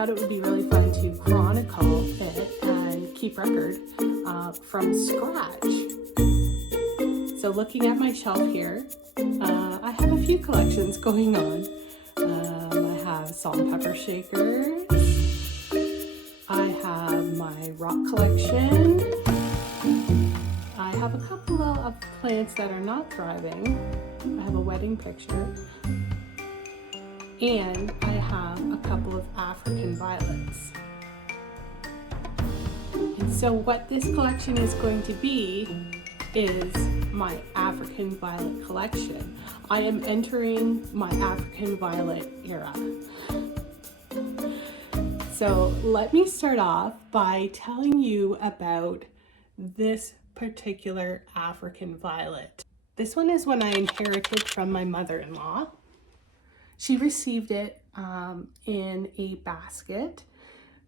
thought it would be really fun to chronicle it and keep record from scratch. So looking at my shelf here, I have a few collections going on. I have salt and pepper shakers. I have my rock collection. I have a couple of plants that are not thriving. I have a wedding picture. And I have a couple of African violets. And so what this collection is going to be is my African violet collection. I am entering my African violet era. So let me start off by telling you about this particular African violet. This one is one I inherited from my mother-in-law. She received it in a basket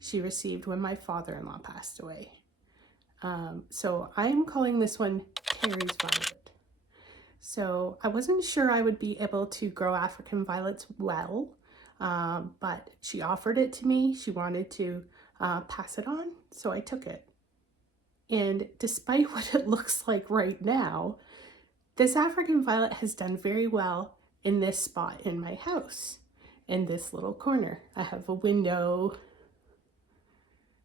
she received when my father-in-law passed away. So I'm calling this one Terry's violet. So I wasn't sure I would be able to grow African violets well, but she offered it to me. She wanted to pass it on, so I took it. And despite what it looks like right now, this African violet has done very well in this spot in my house, in this little corner. I have a window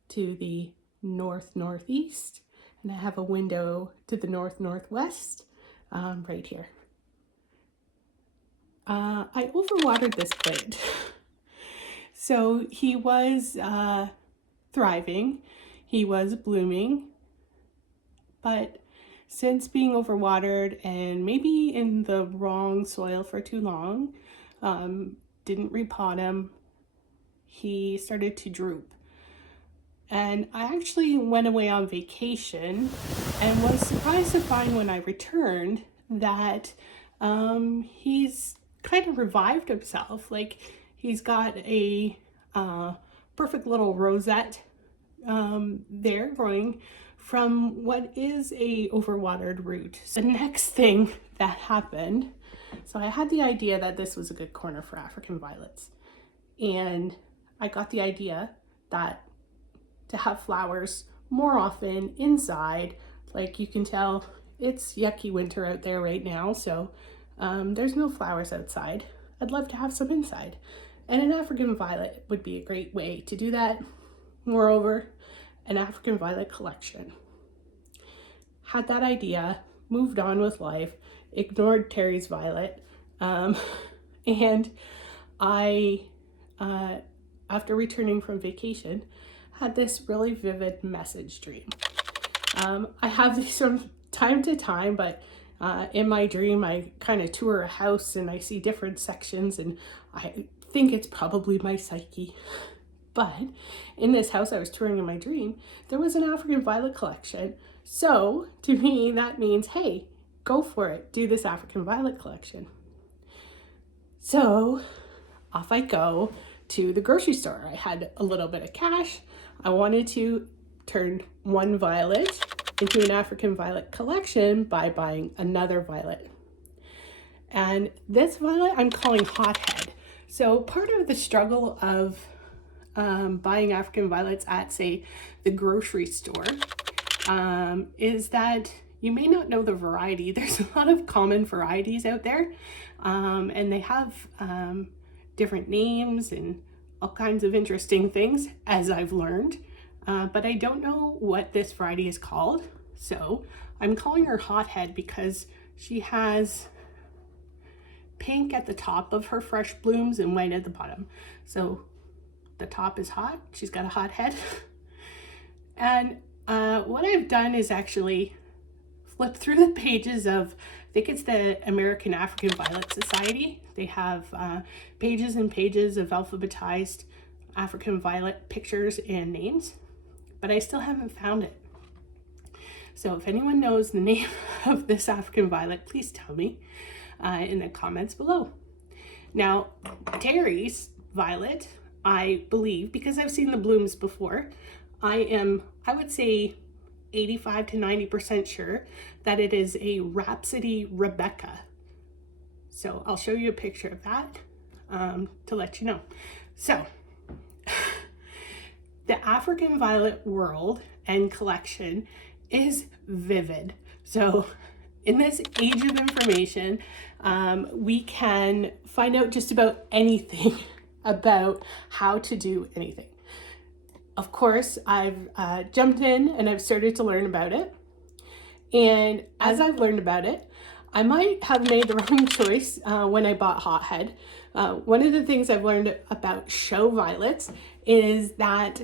to the northeast, and I have a window to the northwest right here. I overwatered this plant. So he was thriving, he was blooming, but since being overwatered and maybe in the wrong soil for too long, didn't repot him, he started to droop. And I actually went away on vacation and was surprised to find when I returned that he's kind of revived himself. Like, he's got a perfect little rosette there growing from what is a overwatered root. So the next thing that happened, so I had the idea that this was a good corner for African violets. And I got the idea that to have flowers more often inside, like you can tell it's yucky winter out there right now, so there's no flowers outside. I'd love to have some inside. And an African violet would be a great way to do that. Moreover, an African violet collection. Had that idea, moved on with life, ignored Terry's violet, and I, after returning from vacation, had this really vivid message dream. I have these from time to time, but in my dream, I kind of tour a house and I see different sections, and I think it's probably my psyche. But in this house I was touring in my dream, there was an African violet collection. So to me, that means, hey, go for it. Do this African violet collection. So off I go to the grocery store. I had a little bit of cash. I wanted to turn one violet into an African violet collection by buying another violet. And this violet I'm calling Hothead. So part of the struggle of buying African violets at, say, the grocery store is that you may not know the variety. There's a lot of common varieties out there, and they have different names and all kinds of interesting things, as I've learned, but I don't know what this variety is called. So I'm calling her Hothead because she has pink at the top of her fresh blooms and white at the bottom. So the top is hot, she's got a hot head. And what I've done is actually flip through the pages of, I think it's the American African Violet Society. They have pages and pages of alphabetized African violet pictures and names, but I still haven't found it. So if anyone knows the name of this African violet, please tell me in the comments below. Now, Terry's violet, I believe, because I've seen the blooms before, I would say 85 to 90% sure that it is a Rhapsody Rebecca. So I'll show you a picture of that to let you know. So the African violet world and collection is vivid. So in this age of information, we can find out just about anything about how to do anything. Of course, I've jumped in and I've started to learn about it. And as I've learned about it, I might have made the wrong choice when I bought Hothead. One of the things I've learned about show violets is that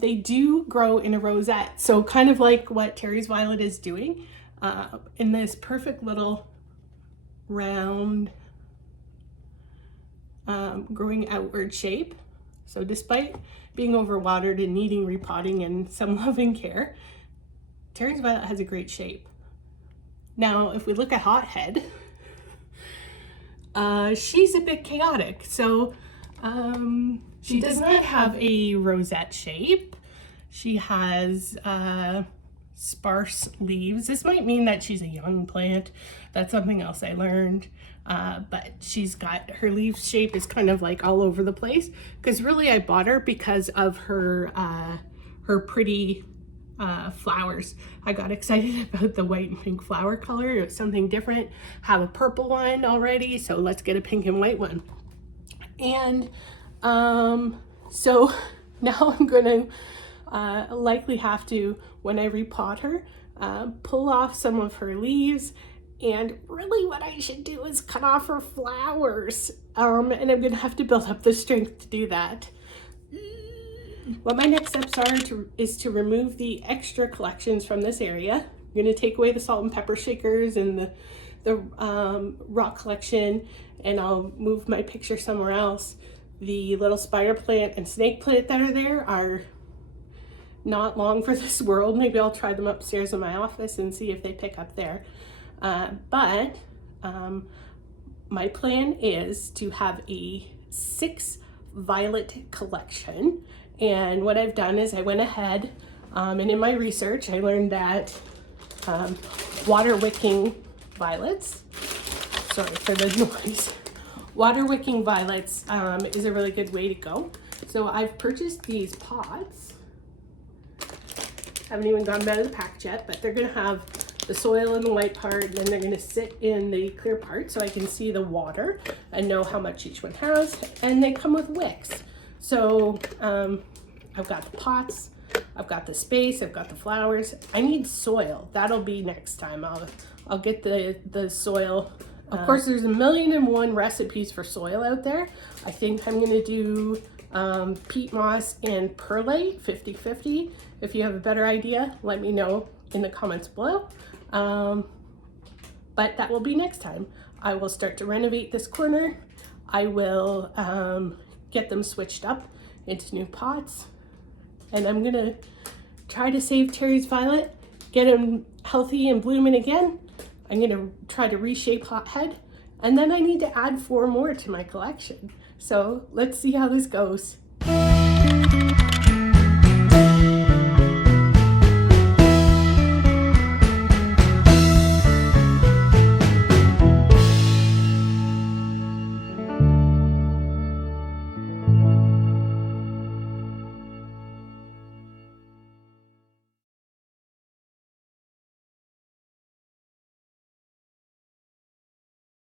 they do grow in a rosette. So kind of like what Terry's violet is doing in this perfect little round growing outward shape. So despite being overwatered and needing repotting and some loving care, Terry's violet has a great shape. Now, if we look at Hothead, she's a bit chaotic. So she does not have a rosette shape. She has sparse leaves. This might mean that she's a young plant. That's something else I learned. But she's got, her leaf shape is kind of like all over the place, because really I bought her because of her pretty flowers. I got excited about the white and pink flower color. It was something different. Have a purple one already, so let's get a pink and white one. And so now I'm going to likely have to, when I repot her, pull off some of her leaves. And really what I should do is cut off her flowers. And I'm going to have to build up the strength to do that. What my next steps are is to remove the extra collections from this area. I'm going to take away the salt and pepper shakers and the rock collection, and I'll move my picture somewhere else. The little spider plant and snake plant that are there are not long for this world. Maybe I'll try them upstairs in my office and see if they pick up there. But my plan is to have a 6 violet collection. And what I've done is I went ahead and in my research, I learned that water wicking violets, sorry for the noise, water wicking violets is a really good way to go. So I've purchased these pots. Haven't even gotten them out of the pack yet, but they're gonna have the soil in the white part, and then they're gonna sit in the clear part so I can see the water and know how much each one has. And they come with wicks. So I've got the pots, I've got the space, I've got the flowers. I need soil. That'll be next time. I'll get the soil. Of course, there's 1,000,001 recipes for soil out there. I think I'm gonna do peat moss and perlite 50-50. If you have a better idea, let me know in the comments below. But that will be next time. I will start to renovate this corner. I will get them switched up into new pots, and I'm gonna try to save Terry's violet, get him healthy and blooming again. I'm gonna try to reshape Hothead, and then I need to add 4 more to my collection. So let's see how this goes.